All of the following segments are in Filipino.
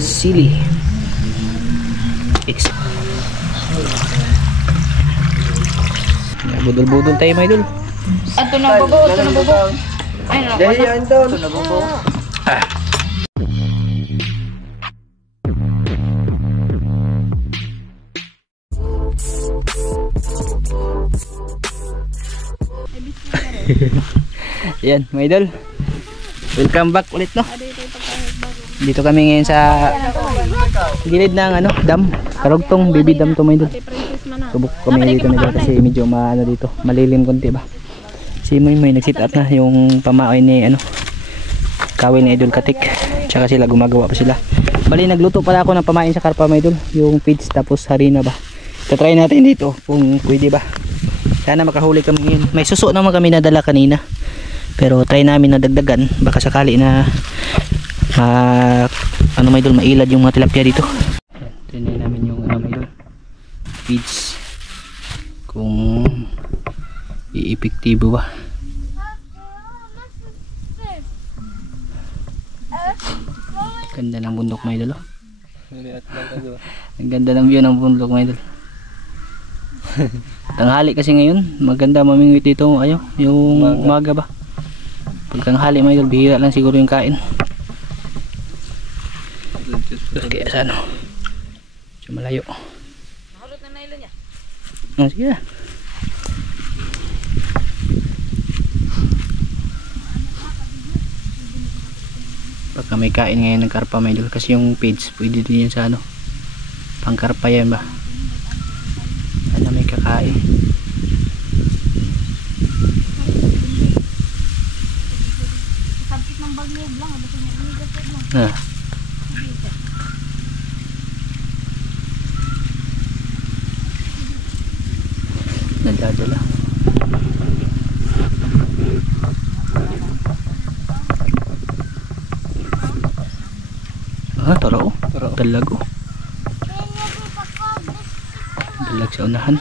sili. Budol-budol tayo mga idol. Ito na bubo, ito na bubo. Ay, ito na bubo. Yan mga idol, welcome back ulit no. Dito kami ngayon sa gilid ng dam, Karugtong baby dam to mga idol. Subok kami dito na kasi medyo dito malilim konti ba. Si Moy nag-sit up na yung pamaoy ni kawil ni Idol Katik, tsaka sila gumagawa pa sila. Bali nagluto pala ako ng pamain sa karpa mga idol, yung feeds tapos harina ba. Tatry natin dito kung pwede ba. Sana makahuli kami ngayon. May suso naman kami nadala kanina, pero try namin na dagdagan, baka sakali na mga idol, mailad yung mga tilapia dito. Try namin yung mga idol feeds kung i-epektibo ba. Ganda ng bundok mga idol. Ang ganda ng view ng bundok mga idol. Tanghali kasi ngayon, maganda mamingwit dito yung umaga ba. Pag tanghali mga idol, bihira lang siguro yung kain. Kaya sa malayo. Mahulot na nylon niya. Sige na. Pagka may kain ngayon ng karpa mga idol, kasi yung feeds pwede din yan sa pang karpa yan ba. May kakain. Sabit ng baglog lang, gusto niya inigas lang. Nadadala. Taro. Dalag dalag sa unahan.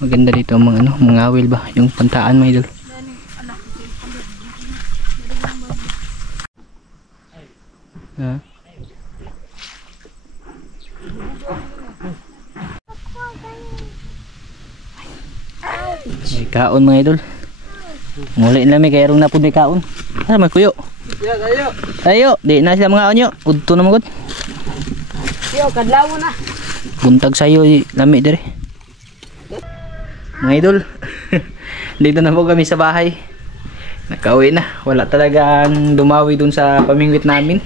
Maganda dito ang mga awil ba, yung pantaan mga idol. May kaon mga idol. Ngulin lang kaya rong napod may kaon. May kuyo. Tayo, di na sila mga onyo. Udto na magod. Yo, kadlaw na. Buntag sayo lami dire. Mga idol. Dito na po kami sa bahay. Nakauwi na. Wala talagang dumawi dun sa pamingwit namin.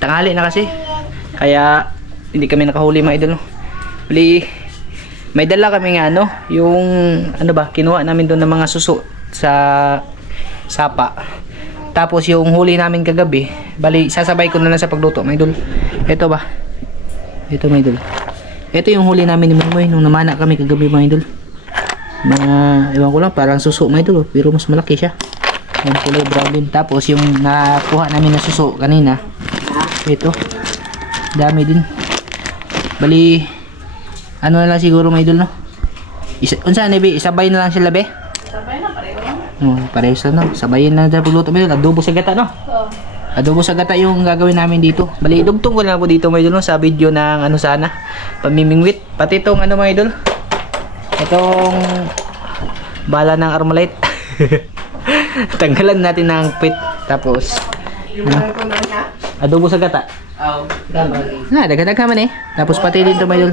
Tanghali na kasi. Kaya hindi kami nakahuli mga idol. Bali, may dala kami yung kinuha namin doon ng mga suso sa sapa. Tapos yung huli namin kagabi, bali sasabay ko na lang sa pagluto mga idol. Ito ba? Ito mga idol. Ito yung huli namin ni Moy nung namana kami kagabi mga idol. Ewan ko lang, parang suso mga idol, pero mas malaki siya. Yung kulay brown din. Tapos yung nakuha namin na suso kanina, ito, dami din. Bali, na lang siguro mga idol no? Unsa ni isabay na lang sila be? Sabay na, pareho lang. Parehas na no? Sabayin lang dyan pagluto mga idol. Adobo sa gata no? Oo. Adobo sa gata yung gagawin namin dito. Bali, dugtong ko lang po dito mga idol no? Sa video ng sana pamimingwit. Pati itong mga idol, itong bala ng Armalite. Tanggalan natin ng pit. Tapos adobo sa gata. Daga-daga man Tapos pati dito mga idol.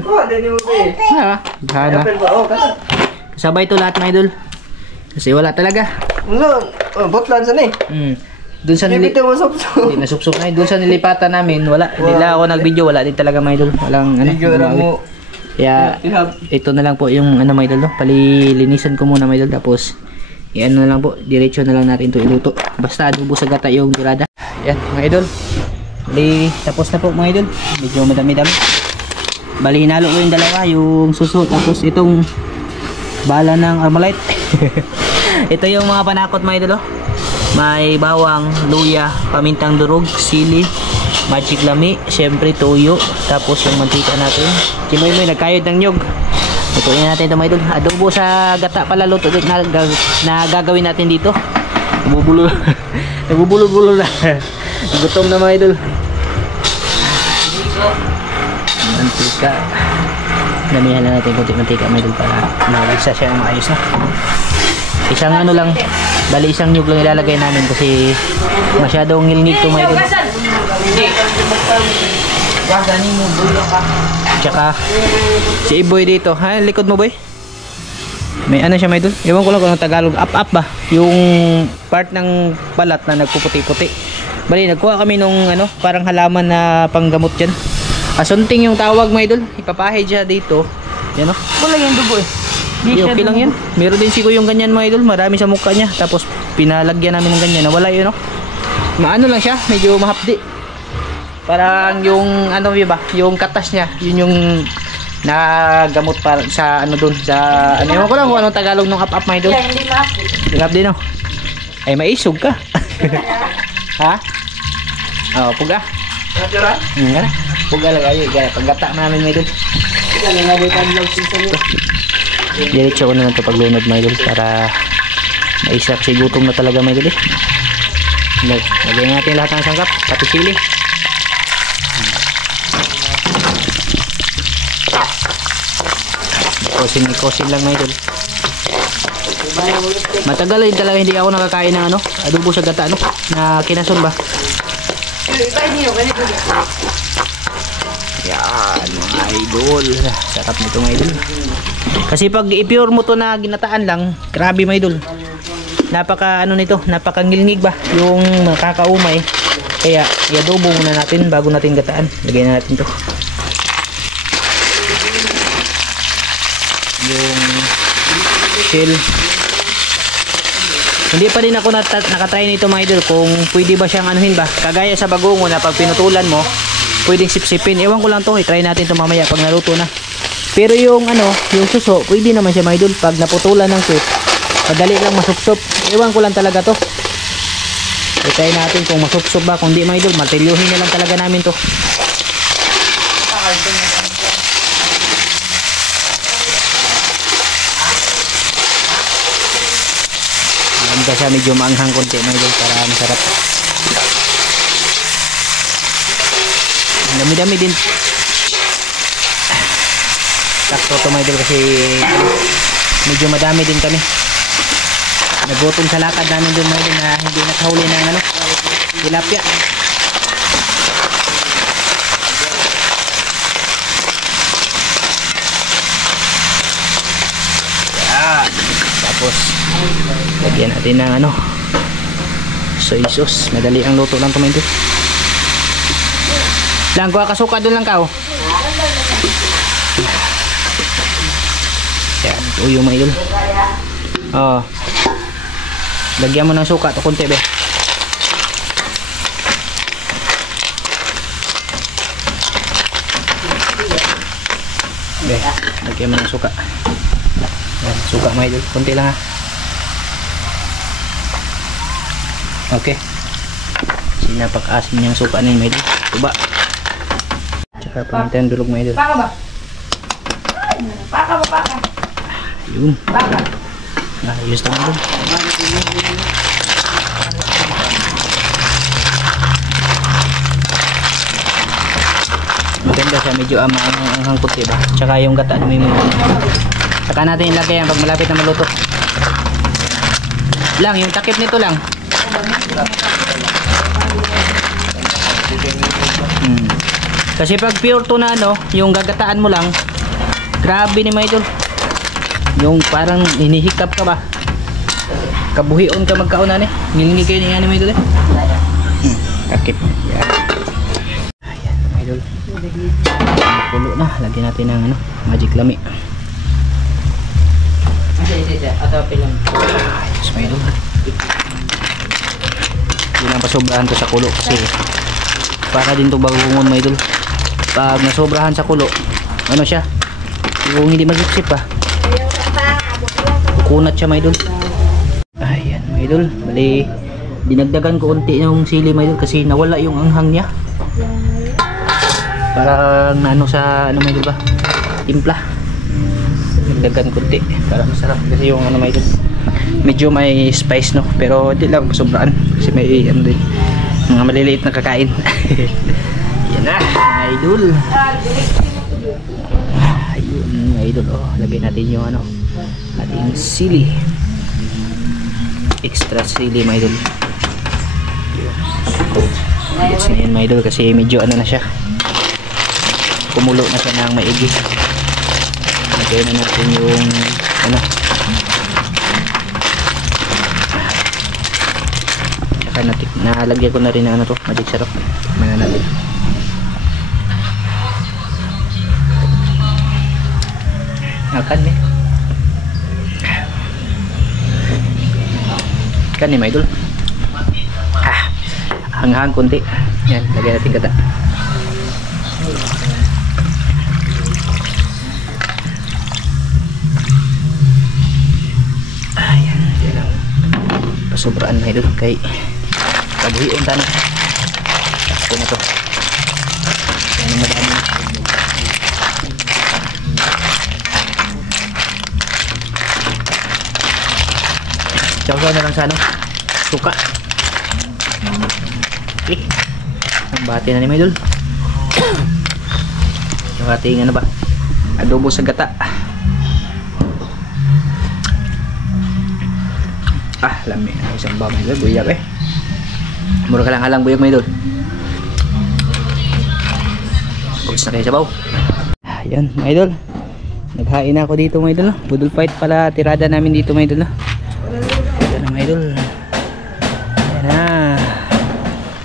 Kasabay ito lahat mga idol. Kasi wala talaga. Botlan sa Doon sa hindi nasupsok na doon sa nilipatan namin, wala. Hindi lang ako nag-video, wala din talaga mga idol. Walang kaya ito na lang po yung mga idol no. Palilinisan ko muna mga idol, tapos na lang po, diretso na lang natin ito iluto. Basta adobo sa gata yung tirada. Yan mga idol. Bali, tapos na po mga idol. Medyo madami-dami. Bali, hinalo ko yung dalawa, yung suso, tapos itong bala ng Armalite. Ito yung mga panakot mga idol. May bawang, luya, pamintang durog, sili, magic lami, syempre toyo, tapos yung mantika natin. Kimoy-moy, nagkayod ng nyog. Lutuin natin ito mga idol. Adobo sa gata pala luto na gagawin natin dito. Nabubulo na. Gutom na mga idol. Mantika. Damihan na natin kunti mantika mga idol para mag-isa siya ng maayos na. Isang ano lang, bali isang nyug lang ilalagay namin kasi masyadong ngilngig to mga idol. Tsaka si Iboy dito. Ha, likod mo boy? May ano siya mga idol? Ewan ko lang kung Tagalog. Up ba? Yung part ng balat na nagpuputi-puti. Bali, nagkuha kami nung ano, parang halaman na panggamot dyan. Asunting yung tawag mga idol. Ipapahid siya dito. Yan o. Wala yung dugo eh. Okay lang yan. Meron din siguro yung ganyan mga idol. Marami sa mukha niya. Tapos pinalagyan namin ng ganyan. Nawala yun o. Maano lang siya. Medyo mahapdi. Parang yung ano ba? Yung katas niya. Yun yung nagamot para sa ano dun. Sa ano yun ko lang kung anong Tagalog ng up mga idol. Hindi mahapdi. Hindi mahapdi no. Ay maisog ka. Ha? Oh, puga. Nga na. Puga lang ayo. Paggata namin mga idol. Diretso ko na lang ito paglunod mga idol para maisap si gutom na talaga mga idol eh. Lagyan natin lahat ng sangkap pati sili. Kosin lang mga idol. Matagal din talaga hindi ako nakakain ng ano adobo sa gata no na kinason ba. Yan mga idol. Sarap nito mga idol. Kasi pag i-pure mo to na ginataan lang, grabe mga idol. Napaka ano nito, napaka ngilngig ba yung makakaumay. Kaya i-adobo muna natin bago natin gataan. Lagyan na natin to. Yung shell. Hindi pa din ako nakatry nito mga idol kung pwede ba siyang anuhin ba. Kagaya sa bagongo na pag pinutulan mo, pwedeng sipsipin. Ewan ko lang to, i-try natin to mamaya pag naluto na. Pero yung ano, yung suso, pwede naman siya mga idol pag naputulan ng kwit. Madali lang masupsop. Ewan ko lang talaga to. I-try natin kung masupsop ba. Kung di mga idol, martilyuhin na lang talaga namin to. Ganda siya, medyo maanghang konti mga idol para masarap. Dami-dami din. Sakto to mga idol kasi medyo madami din kami. Nagutom sa lakad namin doon mga idol na hindi nakahuli ng ano, tilapia. Yan. Tapos lagyan natin ng ano, soy sauce. Madali ang luto lang to mga idol. Lang kuha kasuka doon lang ka oh. Yan, uyo mga idol. Oh. Lagyan mo ng suka to konti be. Be, lagyan mo ng suka. Yan, suka mga idol, konti lang ha. Okay. Sinapak-asin yung suka na yung mga idol. Tuba. Tsaka paminta yung dulog mga idol. Paka ba? Paka. Yun. Paka. Ayos naman doon. Maganda siya, medyo ang puti ba? Tsaka yung gata may saka natin ilagay yan pag malapit na maluto. Lang, yung takip nito lang. Kasi pag pure to na ano, yung gagataan mo lang, grabe ni mga idol. Yung parang hinihikap ka ba? Kabuhion ka magkaunan eh. Nilingig kayo ni mga idol eh. Takip. Yan. Ayan mga idol. Pulo na. Lagyan natin ng ano, magic lami. Ayos mga idol. Hindi lang pasobrahan to sa kulo kasi para din to bagungon mga idol. Pag nasobrahan sa kulo, ano siya? Yung hindi masipsip pa. Kukunat siya mga idol. Ayan mga idol. Bali, dinagdagan ko unti yung sili mga idol kasi nawala yung anghang niya. Parang ano sa ano mga idol ba? Timpla. Dinagdagan ko unti para masarap kasi yung ano mga idol. Medyo may spice no, pero hindi lang sobraan kasi may ano din. Mga maliliit na kakain. Yan na, mga idol. Ayun, mga idol. Oh, lagay natin yung ano, ating sili. Extra sili, mga idol. Ayos na yun, mga idol, kasi medyo ano na siya. Kumulo na siya ng maigi. Lagay na natin yung ano. Saka nalagyan ko na rin ng ano to, magic syrup. Mana natin. Akan eh. Kan eh, mga idol. Hanghang konti. Yan, lagyan natin gata. Ayan, yan lang. Pasobraan na idol kay paghiyon tayo. Ito na to. Yan ang madami. Tsaka na lang sa ano, suka. Okay. Ang bati na ni mga idol. Yung ating ano ba, adobo sa gata. Lami ang isang ba mga idol, buyag eh. Mura ka lang halang buyag mga idol. Pagkas na kayo sabaw. Ayan mga idol, naghain na ako dito mga idol. Budol fight pala tirada namin dito mga idol. Ayan na mga idol. Ayan na.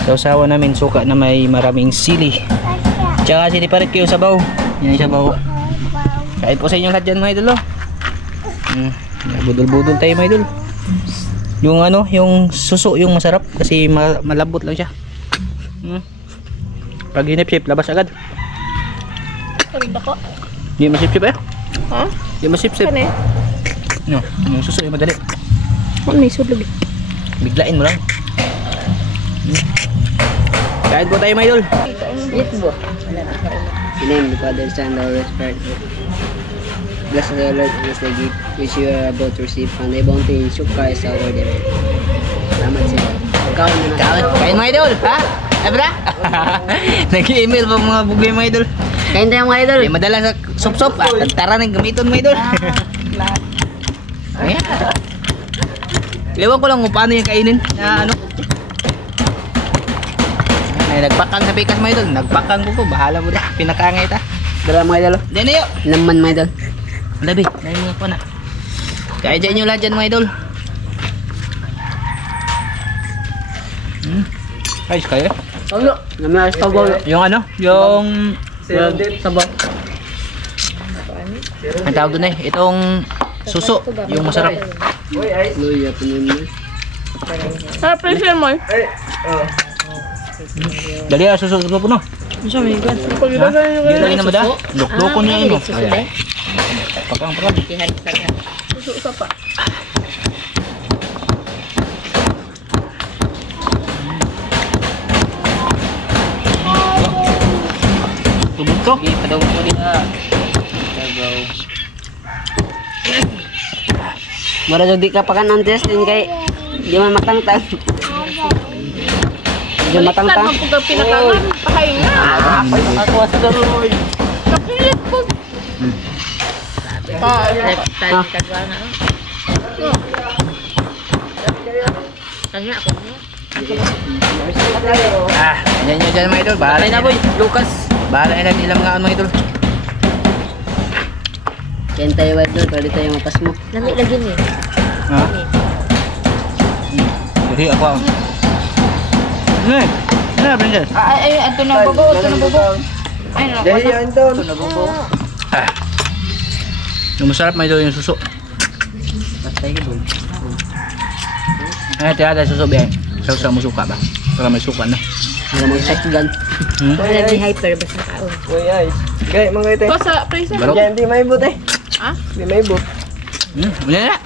Sausawa namin suka na may maraming sili. Tsaka siniparit ko yung sabaw. Yan yung sabaw. Kahit po sa inyong lahat dyan mga idol. Budol-budol tayo mga idol. Yung ano, yung suso yung masarap kasi malambot lang siya. Pag hinip-sip, labas agad. Sorry ba ko? Hindi masip-sip eh. Ha? Hindi masip-sip. Ano eh? No, yung suso yung madali. Ano may sulog eh? Biglain mo lang. Kahit po tayo mga idol. Yes bo. In the name of the Father, Son, and the Holy Spirit. Bless the Lord and bless the gift which you are about to receive from the bounty in Christ our Lord. Amen. Salamat siya. Kain na na. Kain mga idol, ha? Ebra? Nag-email pa mga bugay mga idol. Kain tayo mga idol. May madala sa sup-sup. Tara ng gamiton mga idol. Ayan. Liwan ko lang kung paano yung kainin. Na ano. Ay, nagpakang sa pikas mga idol. Nagpakang ko. Bahala mo na. Pinakangay ta. Dala mga idol. Diyan na yun. Laman mga idol. Labi. Dahil mga po na. Kaya dyan nyo lahat dyan mga idol. Ayos kayo. Ano? Namin ayos tabaw. Yung ano? Yung Sabaw. ang tawag doon eh. Itong suso. Yung masarap. Luya po nun. Pressure mo eh. Dali ah, suso po no. Ano may gan? Di lagi naman da. Luklo niya yun. Pakang. Suso pa. Tubog to. Padawag ko din ha. Mara jud di ka pa kanan test din kay di man matangtang. Di matangtang. Saan mo pinakangan? Pahinga. Ako sa daroy. Kapilit po. Yan nyo dyan mga idol. Bahala na boy. Lucas. Bahala na ilang mga mga idol. Kain tayo wad doon, pwede tayo mapas mo. Nami lagi ni. Ha? Jadi ako ang. Princess. Ay, ito na babo, ito na babo. Ay, Anton. Yung masarap mga idol yung suso. Patay ka doon. Ay, tiyata suso biya. Sa mo suka ba? Para may suka na. Wala mong shotgun. wala di hyper basta kaon. Uy ay. Gay mga ito. Ko sa pressure. Barok. Yan di may but eh. Ha? Di may but. Wala na.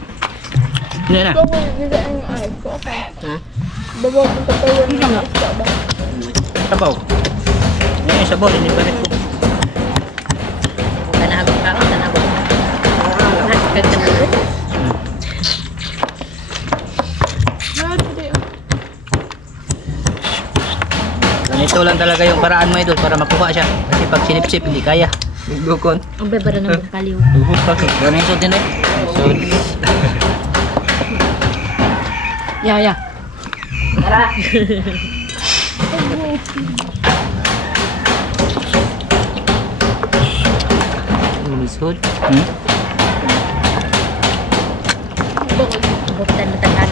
Wala na. Ko nila ang ay ko pa. Ha? Babo ko sa tayo ni isda ba. Sabaw. Eh, sabaw. Hindi pa rin ko. Tanahagod ka, tanahagod. Ganda mo. ito lang talaga yung paraan mo idol para makuha siya. Kasi pag sinipsip hindi kaya. Dukon. Ang bebara ng kaliw. Duhot pa. Ganun yung sud din eh. Sud. Ya. Tara! Sud. Buktan matakan.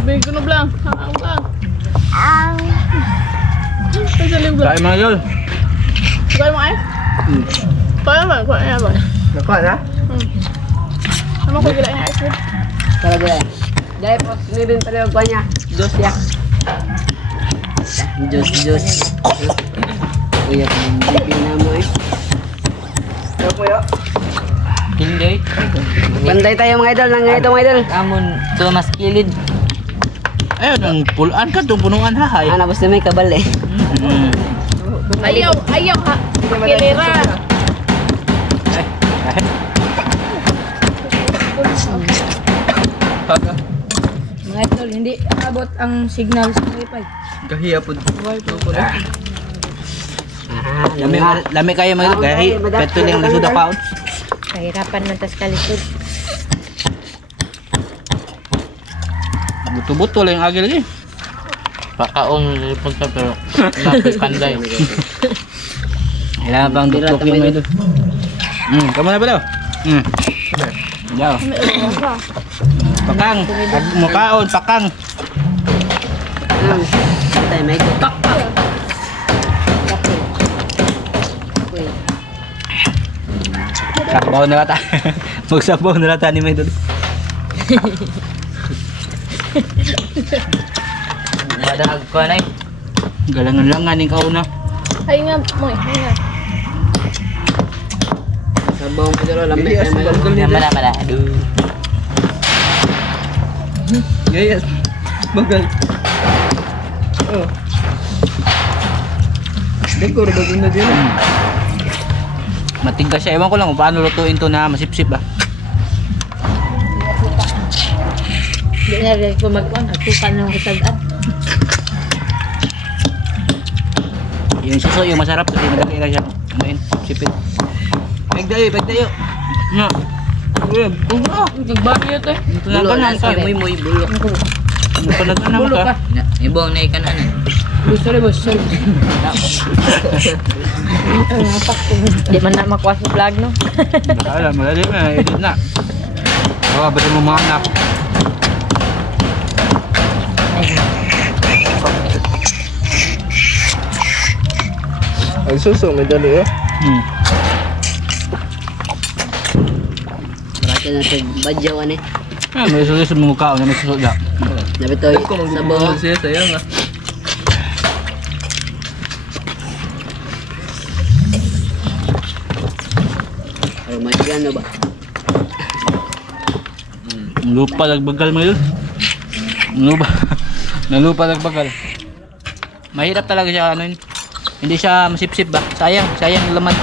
Tubig ko na blang. Ang blang. Ay, saling blang. Kaya mga idol. Kaya mo ay? Kaya ba? Kaya ba? Nakuha na? Sama ko gila yung ice cream. Tara dyan. Dahil po, sinibin pala yung kuha niya. Diyos ya. Diyos. Kuya, hindi na mo eh. Ano po yun? Hindi. Bantay tayo mga idol, ng ito mga idol. Amon, ito mas kilid. Ayun, ang pulaan ka itong punuan hahay. Napos na may kabal eh. Ayaw ha. Kilira. Mga idol, hindi abot ang signal sa wifi. Kahiya po. Lami kayo mga idol. Kahi, peto lang lisod na paon. Kahirapan man tas kalisod. Buto-buto lang yung agil lagi. Pakaon punta pero napay panday. Kailangan bang dutukin mo idol. Kamu na ba daw? Daw. Pakang. Mukaon, pakang. Tayo may kutak pa. Sabaw na lata. Magsabaw na lata ni may idol. Madahag ko na Galangan lang nga ning kauna. Hay nga mo eh. Hay nga. Sabaw mo dito, lamig tayo mga idol. Mala. Aduh. Yes. Bagal. Oh. Dekor bago na din. Matigas siya. Ewan ko lang kung paano lutuin to na masipsip ba. Hindi na rin ko magkuhan. Agpukan ng kasagad. Yung suso yung masarap kasi madali lang siya. Anuin, sipit. Pagdayo. Nga. Uy, bunga. Nagbago yun ito eh. Ito na ka na sa. Muy bulo. Napalaga na mo ka. Ibong na ikanan. Boss. Di man na makuha sa vlog, no? Alam, madali na. Edit na. Oo, ba't mo mga anak? Ay, Ang suso, may dali eh. Marati na ito badyawan eh. Ah, may suso sa mukha na may suso da. Nabi ito sabaw. Siya sayang ah. Aromatiano ba? Lupa nagbagal mo yun. Nalupa nagbagal. Mahirap talaga siya ano yun. Hindi siya masipsip ba? Sayang yung laman.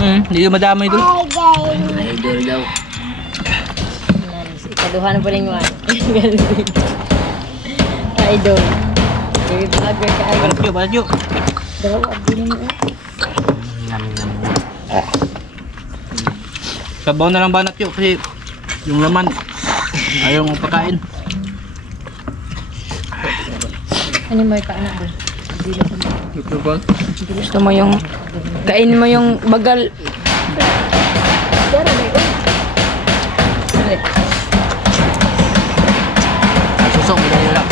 Hindi yung madamay doon. Idol daw. Ikaduhan pa rin yung idol. David Vlogger ka idol. Balat yun. Dalawa, abinin mo. Sabaw na lang banat yun kasi yung laman ayaw mong pakain. Ano mo yung kaanak doon? Gusto mo yung kainin mo yung bagal. Susok mo dahil lang.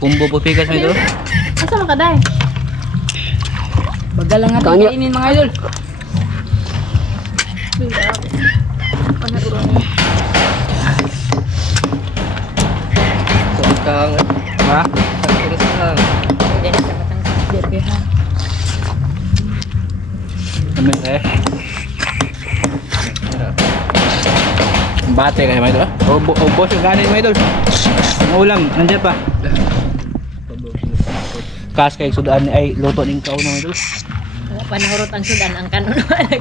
Kumbo po pigas mo ito. Asa mo ka day? Bagal lang nga Kanyo. kainin mga idol. Sangkang. Ha? Sangkang. Hindi na sa matangkap. Derbehan. Kami eh. Bate kayo mga idol. Ubos yung kanin mga idol. Ang ulam, nandiyan pa. Kas kay sudaan ay luto ning kauna mga idol. Wala pa nahurot ang sudan. Ang kanon naman.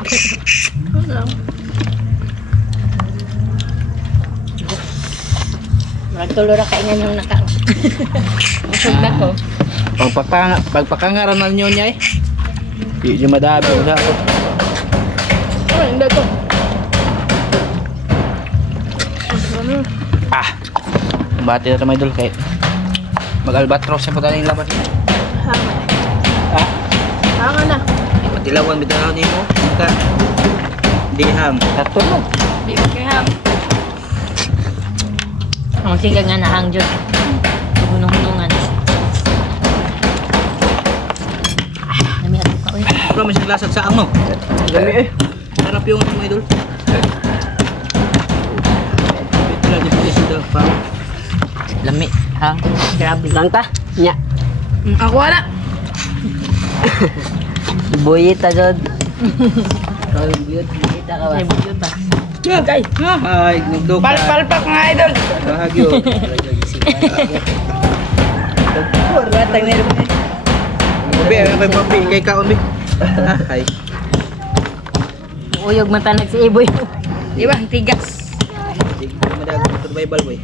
Magtulura kaingan yung naka. Masog na ko. Pagpakangaraman nyo niya eh. Hindi nyo madabi ko sa ako. Oh, hindi ko. Bati na ito mga idol kay mag-albatros sa pagkain laban. Hanga. Ah? Hanga na. Patilawan bitaw ni mo. Ka. Di ham. Tato mo. Di ko kaya hang. Ang siga nga nahang dyan. Hunong-hunungan. Nami ako ka uy. Pero may siyang lasag sa ano? Dami eh. Sarap yung mga idol. Ito lang di pwede sila pa. Lami. Ha? Grabe lang ta. Nya. Ako wala. Buyita jod. Kita ka ba? Ay, bugyo ba? Okay. Ay, nagdok. Palpak nga idol. Bahagyo. Batang nero. Be, may papi kay kaon be. Ay. Uyog matanag si Iboy. Di ba? Tigas. Madag survival boy.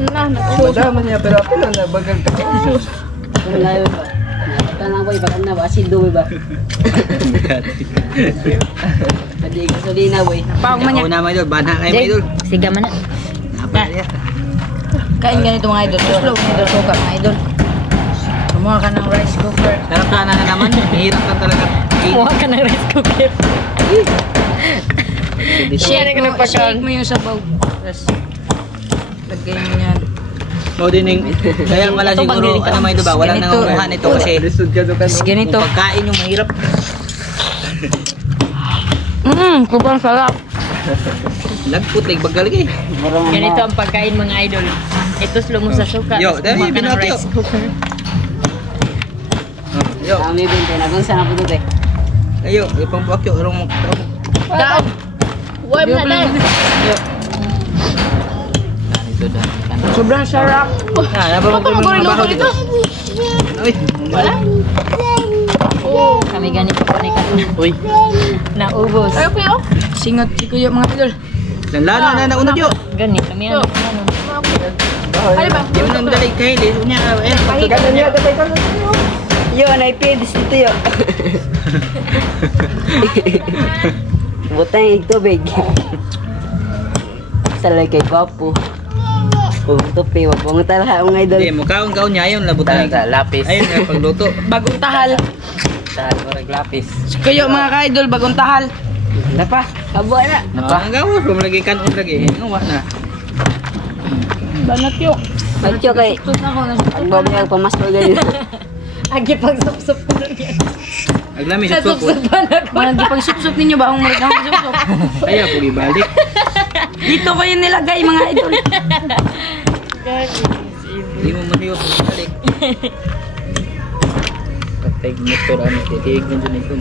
Madama niya pero apil na bagal ka. Layo ba? Tanang ko ibakan na ba? Asido ba? Pwede gasolina boy. Pawag man Ako niya. na mga idol, banha kayo mga idol. Siga man na. Napalaya. Kain ganito mga idol. Slow mga suka mga idol. Kumuha ka ng rice cooker. Sarap ka na naman, mahirap ka talaga. Kumuha ka ng rice cooker. Shake mo yung sabaw. Tapos, lagay mo yan. O dining, kaya pala Ito, siguro, pag ano mga idol ba, wala ganito. nang kumuha nito kasi Lisod ka doon ka Tapos ganito. kung pagkain yung mahirap. Kubang sarap. Lagput, like bagal eh. Ganito ang pagkain mga idol. Ito slow mo sa suka. Yo, Tapos dami, kumuha ka ng binati, rice cooker. Yo, Kami binte na kung saan ako dito eh. ayo, ipang buwakyo, arong Daog. Huwag mo na tayo. Ito daw. Sobrang sarap. napapag ko mga baho dito. Uy, wala. Kami ganito pa ni Kato. Uy, Naubos. Ay, okay oh. Singot si Kuya mga idol. nanlalo na naunod yo. Ganito. Kami ano. Ano ba? Di mo na madalig kayo, liso niya. Ganun niya tatay ka. Yo, naipidis dito yo. Butang yung tubig. Salay kay Papo. Kung tupi, wag mong talaha ang idol. Di, mukhaon niya yun, labutan. Lapis. Ayun nga, pagluto. Bagong tahal. Saan mo lapis? Si Kuya mga ka-idol, bagong tahal. Wala pa, kabo na. Ang gawas, kung lagi kanon lagi. Ano na? Banat yun. Magtyo kay, ang bom niya pamasok ganyan. Agi pag sup-sup ko na yan. Aglami sa tupo. Agi pag sup-sup ninyo ba? Ang marikang sup-sup. Kaya, kung ibalik. Dito ko yung nilagay mga idol. Hindi mo maniyo kung ibalik. Patay motor, ano, titig na dyan ito.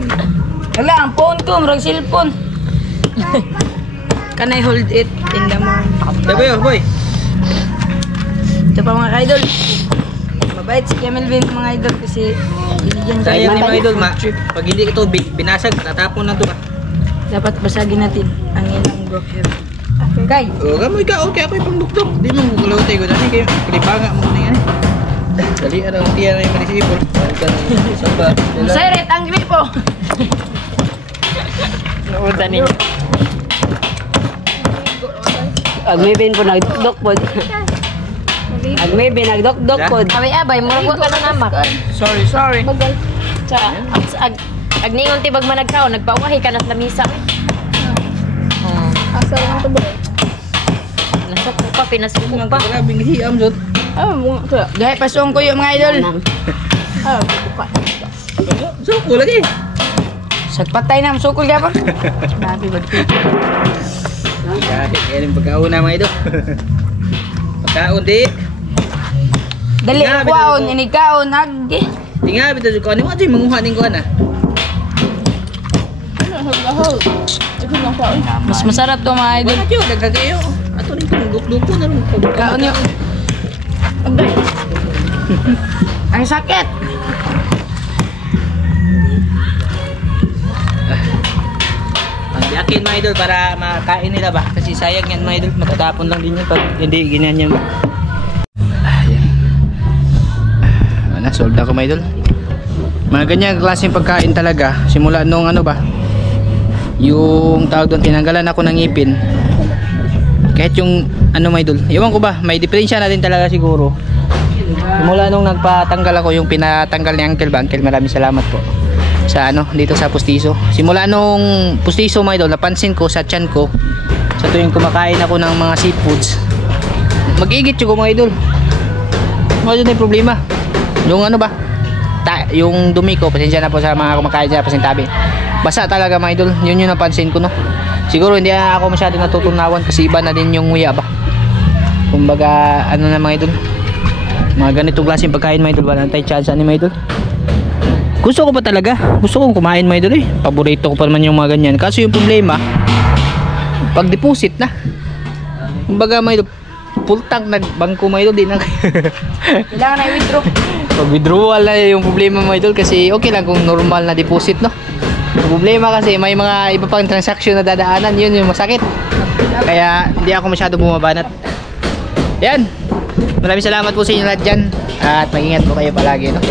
Wala, ang phone ko, marag cellphone. Can I hold it in the morning? Sabi yun, boy. Ito pa mga idol. Mabait si Kemelvin mga idol kasi binigyan tayo. Sayang ni mga idol, pag hindi ito binasag, tatapon na ito ba? Dapat basagin natin ang ilang broker. Kay, O, gamoy ka, okay, apoy pang buktok. Di mo mugulaw tayo, dali kayo, kalibanga mo na yan eh. Dali, ang tiyan na yung manisipol. Saba, Siret ang gripo. Nauta ninyo. Agmibin po nagdok po. Agmibin nagdok po. Abay, murag ka na namak. Sorry. Bagal. Agningon tibag managkaw, nagpawahi ka na sa lamisa. Asal lang to ba? Nasa pa, pinasuko pa. Grabing hiyam, Jot. Dahil pasong ko yung mga idol. Buka. Suko lagi. Sagpatay na, masukol ka pa. Nabi ba? Kahit yan yung pagkaon na mga idol. Pagkaon di. Dali, Nga, kuwaon, binili inikaon, agi. Di nga, bito ko. Ano mo ito yung manguha ng kuha na? Mas masarap to mga idol. Wala yun, nagkagayo. Ato rin kung duk-duko na rin. Kaon yun. Agay. Ang sakit. Ang akin mga idol para makain nila ba. Kasi sayang yan mga idol. Matatapon lang din yan pag hindi ganyan yan ba. Ayan. Solve na ako mga idol. Mga ganyan klaseng pagkain talaga. Simula nung ano ba, yung tawag doon, tinanggalan ako ng ngipin. Kahit yung ano mga idol, iwan ko ba, may diferensya na din talaga siguro. Simula nung nagpatanggal ako, yung pinatanggal ni Uncle ba, Uncle maraming salamat po sa ano, dito sa pustiso. Simula nung pustiso mga idol, napansin ko sa tiyan ko, sa tuwing kumakain ako ng mga seafoods, mag-igit yung mga idol. Ano yung problema? Yung ano ba, yung dumi ko, pasensya na po sa mga kumakain sa pasintabi, basa talaga mga idol. Yun yung napansin ko, no. Siguro hindi na ako masyado natutunawan kasi iba na din yung nguya ba. Kumbaga ano na mga idol, mga ganitong klaseng pagkain mga idol, walang tayo chance ni mga idol. Gusto ko pa talaga, gusto kong kumain mga idol eh. Paborito ko pa naman yung mga ganyan. Kaso yung problema, pag deposit na, kumbaga mga idol, full tank nagbangko mga idol, di na Kailangan na i-withdraw. pag withdrawal na yung problema mga idol, kasi okay lang kung normal na deposit, no. Yung problema kasi may mga iba pang transaction na dadaanan, yun yung masakit. Kaya hindi ako masyado bumabanat. Yan, maraming salamat po sa inyo lahat dyan, at mag-ingat po kayo palagi, no.